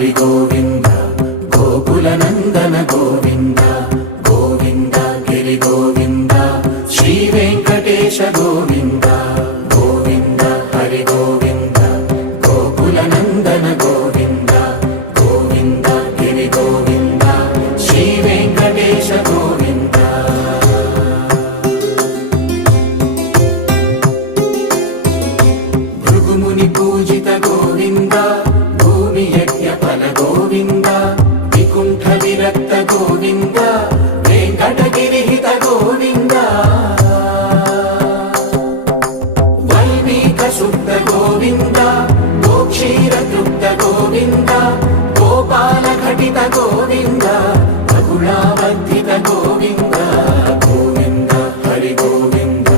హరి గోవింద గోకుల నందన గోవింద గోవింద గిరి గోవింద శ్రీ వెంకటేశ గోవింద గోవింద హరి గోవింద గోకుల నందన గోవింద గోవింద గిరి గోవింద శ్రీ వెంకటేశ గోవింద భృగుముని పూజిత గోవింద భూమి యజ్ఞ ఫల గోవింద వికుంఠ విరక్త గోవింద వెంకటగిరిహిత గోవింద వైదిక శుద్ధ గోవింద గోక్షీర తృప్త గోవింద గోపాల ఘటిత గోవింద